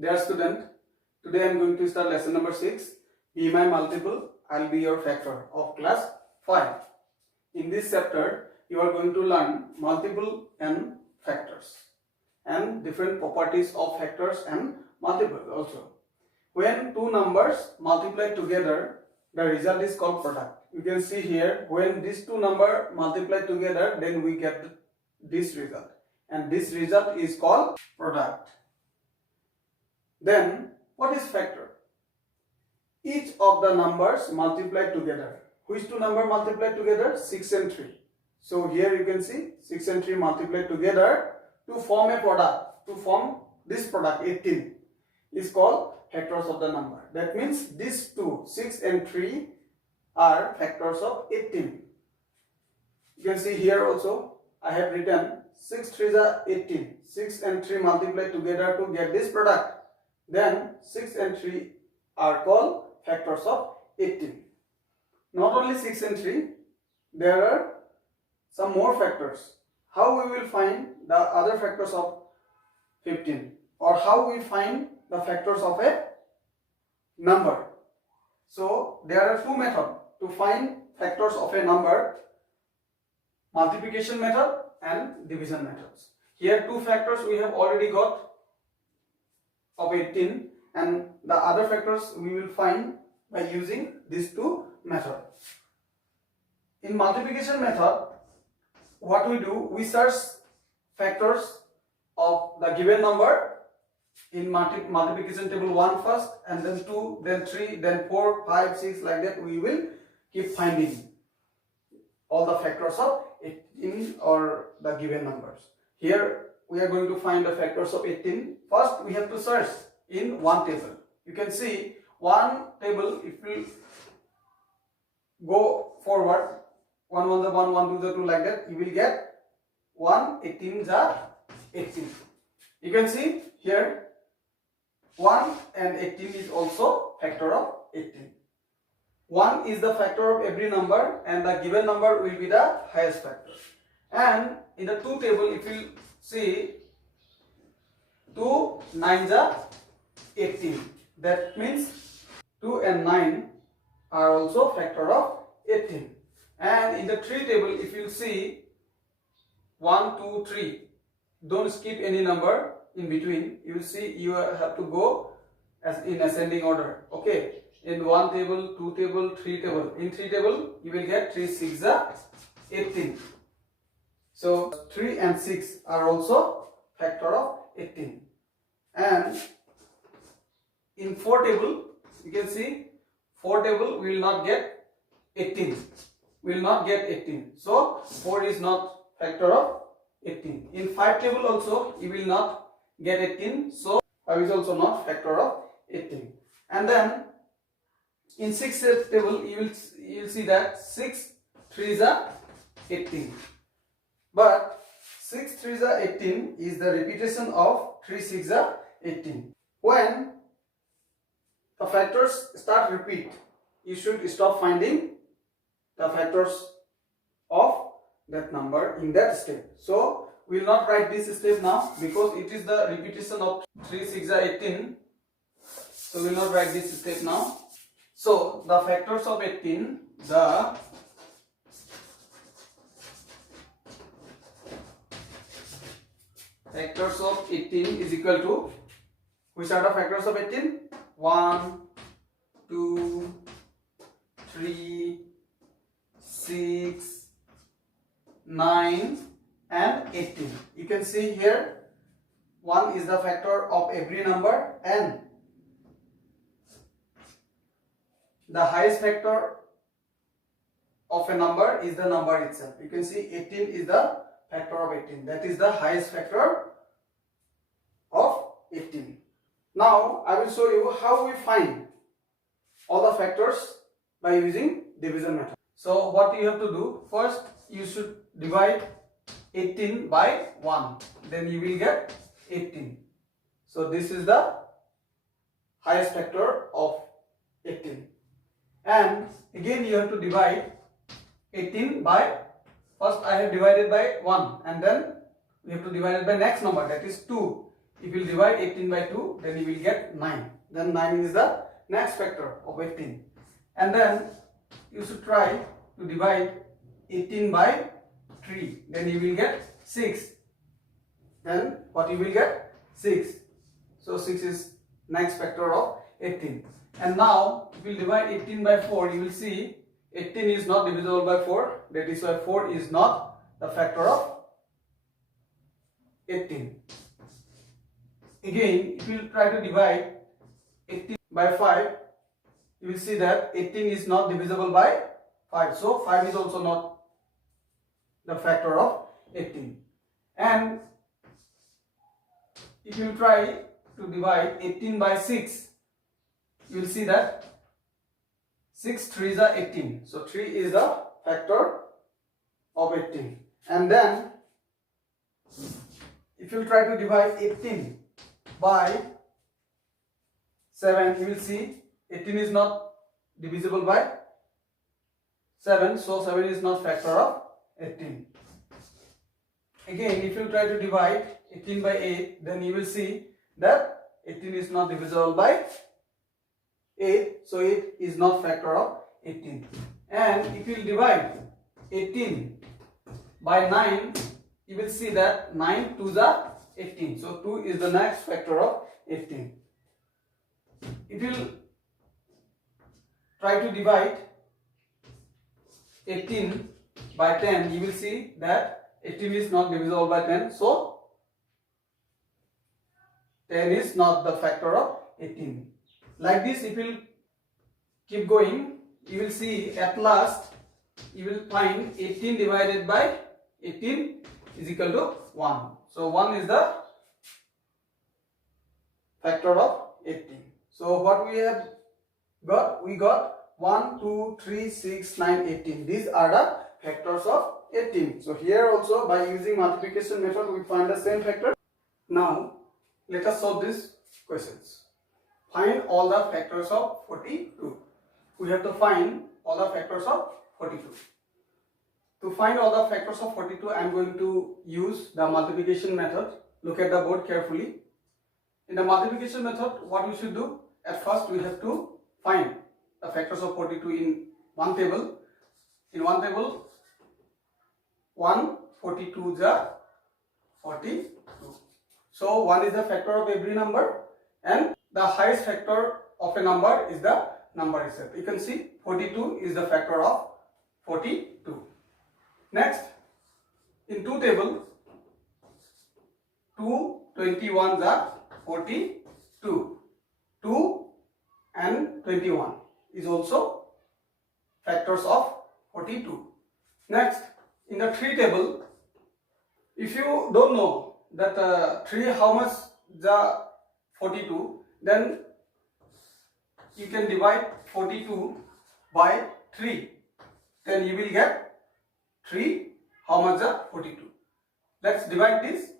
Dear student, today I am going to start lesson number 6. Be my multiple, I'll be your factor of class 5. In this chapter, you are going to learn multiple and factors and different properties of factors and multiples also. When two numbers multiply together, the result is called product. You can see here, when these two numbers multiply together, then we get this result. And this result is called product. Then, what is factor? Each of the numbers multiply together. Which two numbers multiply together? 6 and 3. So here you can see 6 and 3 multiply together to form a product. To form this product 18 is called factors of the number. That means these two, 6 and 3, are factors of 18. You can see here also I have written 6 3s are 18. 6 and 3 multiply together to get this product. Then 6 and 3 are called factors of 18. Not only 6 and 3, there are some more factors. How we will find the other factors of 15, or how we find the factors of a number? So there are two methods to find factors of a number: multiplication method and division methods. Here two factors we have already got of 18, and the other factors we will find by using these two methods. In multiplication method, what we do, we search factors of the given number in multiplication table 1 first, and then 2, then 3, then 4, 5, 6, like that we will keep finding all the factors of 18 or the given numbers. Here we are going to find the factors of 18. First we have to search in one table. You can see one table, if we go forward 1 1 the 1 1 2 the 2, like that, you will get 1 18 the 18. You can see here 1 and 18 is also factor of 18. 1 is the factor of every number, and the given number will be the highest factor. And in the 2 table, if you see 2 9s are 18. That means 2 and 9 are also factor of 18. And in the 3 table, if you see 1 2 3, don't skip any number in between. You will see you have to go as in ascending order. Okay, in 1 table, 2 table, 3 table. In 3 table, you will get 3 6 are 18. So 3 and 6 are also factor of 18. And in 4 table, you can see 4 table we will not get 18. We will not get 18. So 4 is not factor of 18. In 5 table also you will not get 18. So 5 is also not factor of 18. And then in 6 table you will see that 6 3s are 18. But 6 3s are 18 is the repetition of 3 6 are 18. When the factors start repeat, you should stop finding the factors of that number in that step. So we will not write this step now because it is the repetition of 3 6 are 18. So we will not write this step now. So the factors of 18, the factors of 18 is equal to, which are the factors of 18? 1, 2, 3, 6, 9 and 18. You can see here 1 is the factor of every number, and the highest factor of a number is the number itself. You can see 18 is the factor of 18. That is the highest factor of 18. Now I will show you how we find all the factors by using division method. So what you have to do, first you should divide 18 by 1, then you will get 18. So this is the highest factor of 18. And again you have to divide 18 by, first I have divided by 1, and then we have to divide it by next number, that is 2. If you divide 18 by 2, then you will get 9. Then 9 is the next factor of 18. And then you should try to divide 18 by 3. Then you will get 6. Then what you will get? 6. So 6 is next factor of 18. And now if you divide 18 by 4, you will see 18 is not divisible by 4. That is why 4 is not the factor of 18. Again, if you try to divide 18 by 5, you will see that 18 is not divisible by 5. So 5 is also not the factor of 18. And if you try to divide 18 by 6, you will see that 6 3s are 18. So 3 is the factor of 18. And then if you try to divide 18 by 7, you will see 18 is not divisible by 7. So 7 is not factor of 18. Again, if you try to divide 18 by 8, then you will see that 18 is not divisible by 8. So 8 is not factor of 18. And if you divide 18 by 9, you will see that 9 2s are 18. So 2 is the next factor of 18. If you try to divide 18 by 10, you will see that 18 is not divisible by 10. So 10 is not the factor of 18. Like this, if you keep going, you will see at last you will find 18 divided by 18 is equal to 1. So 1 is the factor of 18. So what we have got? We got 1, 2, 3, 6, 9, 18. These are the factors of 18. So here also by using multiplication method we find the same factor. Now let us solve these questions. Find all the factors of 42. We have to find all the factors of 42. To find all the factors of 42, I am going to use the multiplication method. Look at the board carefully. In the multiplication method, what we should do? At first, we have to find the factors of 42 in one table. In one table, 1, 42 is 42. So 1 is the factor of every number, and the highest factor of a number is the number itself. You can see 42 is the factor of 42. Next, in two table, 2 21s are 42. 2 and 21 is also factors of 42. Next, in the 3 table, if you don't know that 3 how much the 42, then you can divide 42 by 3. Then you will get 3 how much the 42. Let's divide this.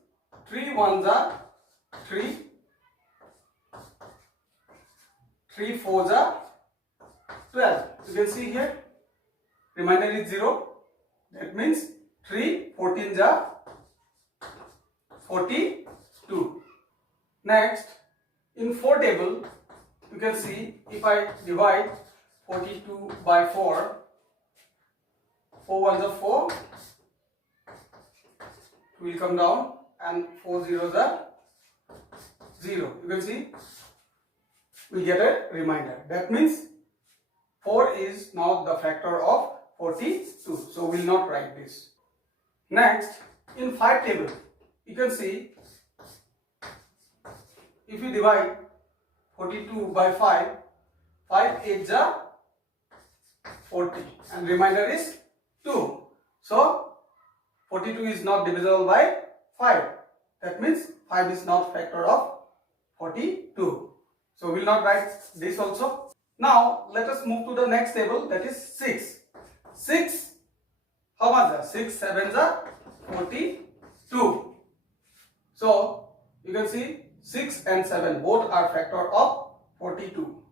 3 ones are 3. 3 fours are 12. You can see here, remainder is 0. That means 3 14s are 42. Next, in 4 table, you can see if I divide 42 by 4, 4 ones are 4, 2 will come down, and 4 zeros are 0. You can see we get a remainder. That means 4 is not the factor of 42. So we will not write this. Next, in 5 table, you can see if you divide 42 by 5, 5 8s are 40 and remainder is 2. So 42 is not divisible by 5. That means 5 is not factor of 42. So we will not write this also. Now let us move to the next table, that is 6. 6, how much are 6 7s are 42. So you can see 6 and 7 both are factor of 42.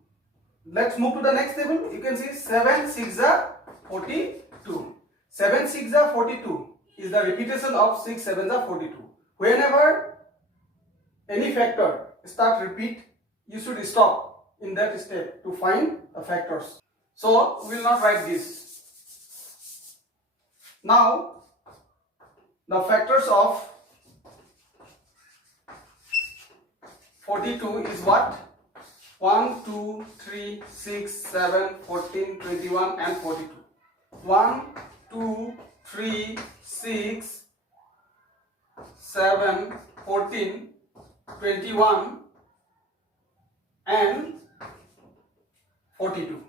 Let's move to the next table. You can see 7 6 are 42. 7 6 are 42 is the repetition of 6 7s are 42. Whenever any factor start repeat, you should stop in that step to find the factors. So we will not write this. Now the factors of 42 is what? 1, 2, 3, 6, 7, 14, 21 and 42. 1, 2, 3, 6, 7, 14, 21 and 42.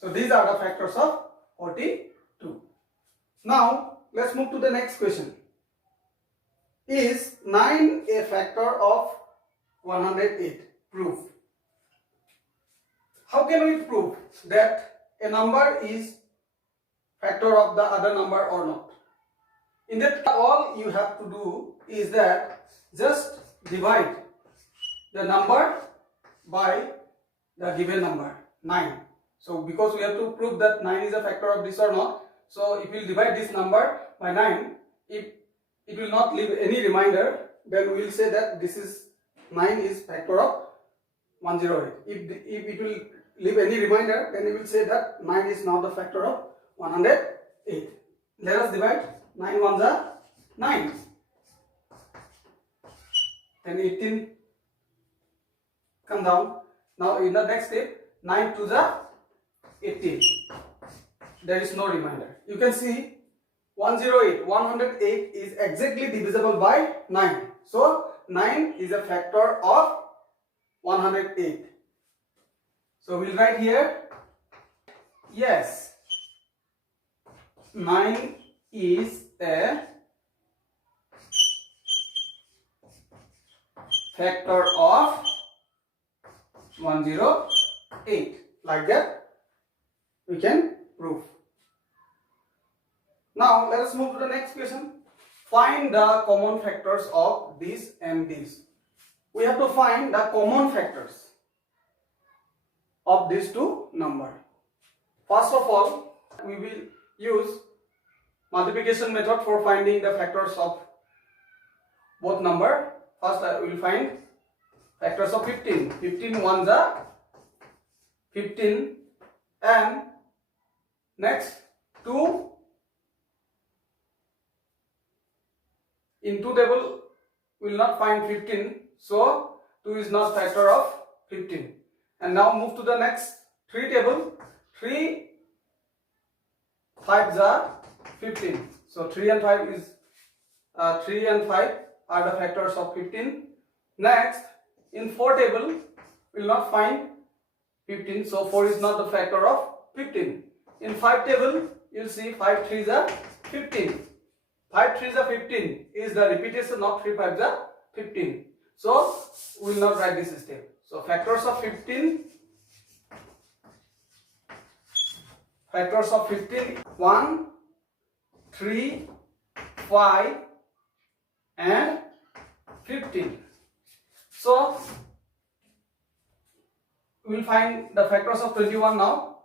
So these are the factors of 42. Now let's move to the next question. Is 9 a factor of 108? Prove. How can we prove that a number is factor of the other number or not? In that, all you have to do is that just divide the number by the given number 9. So because we have to prove that 9 is a factor of this or not, so if we divide this number by 9, if it will not leave any reminder, then we will say that this is 9 is factor of 108. If it will leave any reminder, then we will say that 9 is now the factor of 108. Let us divide. 9 ones are 9. Then 18 come down. Now in the next step, 9 to the 18. There is no reminder. You can see 108 is exactly divisible by 9. So 9 is a factor of 108. So we'll write here, yes, 9 is a factor of 108. Like that we can prove. Now let us move to the next question. Find the common factors of this and this. We have to find the common factors of these two numbers. First of all, we will use multiplication method for finding the factors of both number. First we will find factors of 15. 15 ones are 15 and next 2. In 2 table we will not find 15, so 2 is not factor of 15. And now move to the next 3 table. 3 5s are 15. So 3 and 5 is 3 and 5 are the factors of 15. Next in 4 table we will not find 15, so 4 is not the factor of 15. In 5 table you will see 5 3s are 15. 5 3s are 15 is the repetition of 3 5s are 15. So we will not write this step. So factors of 15, 1, 3, 5 and 15. So we will find the factors of 21 now.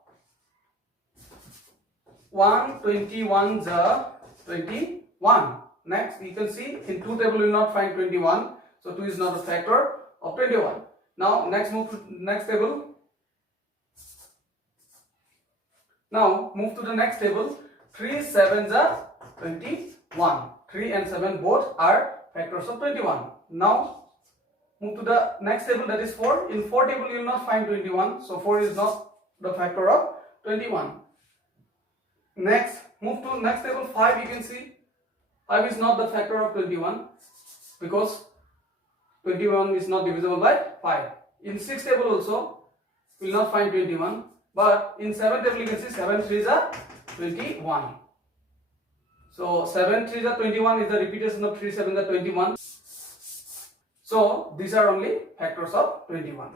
1, 21 are 21. Next you can see in 2 table we will not find 21, so 2 is not a factor of 21. Now next move to next table. Now move to the next table. 3 7s are 21. 3 and 7 both are factors of 21. Now move to the next table, that is 4. In 4 table you will not find 21, so 4 is not the factor of 21. Next move to next table. 5, you can see 5 is not the factor of 21 because 21 is not divisible by 5. In 6 table also we will not find 21, but in 7 table you can see 7 3s are 21. So 7 3s are 21 is the repetition of 3 7s are 21. So these are only factors of 21.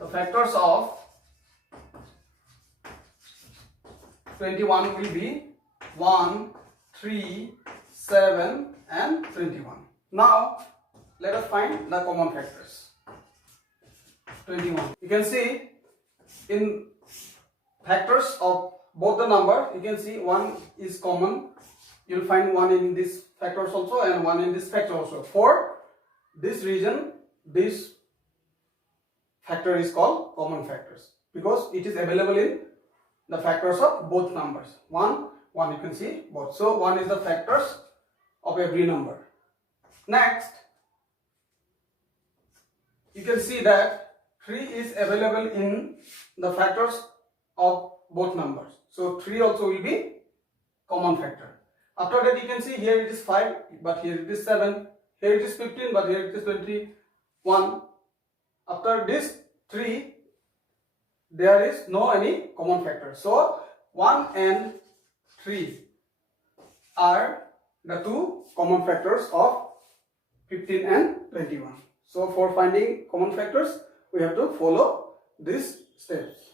The factors of 21 will be 1, 3, 7 and 21. Now let us find the common factors. 21. You can see in factors of both the number, you can see 1 is common. You will find 1 in this factors also and 1 in this factor also. For this region, this factor is called common factors because it is available in the factors of both numbers. 1, you can see both. So 1 is the factors of every number. Next, you can see that 3 is available in the factors of both numbers. So 3 also will be common factor. After that, you can see here it is 5, but here it is 7. Here it is 15, but here it is 21. After this 3, there is no any common factor. So 1 and 3 are the two common factors of 15 and 21. So for finding common factors, we have to follow these steps.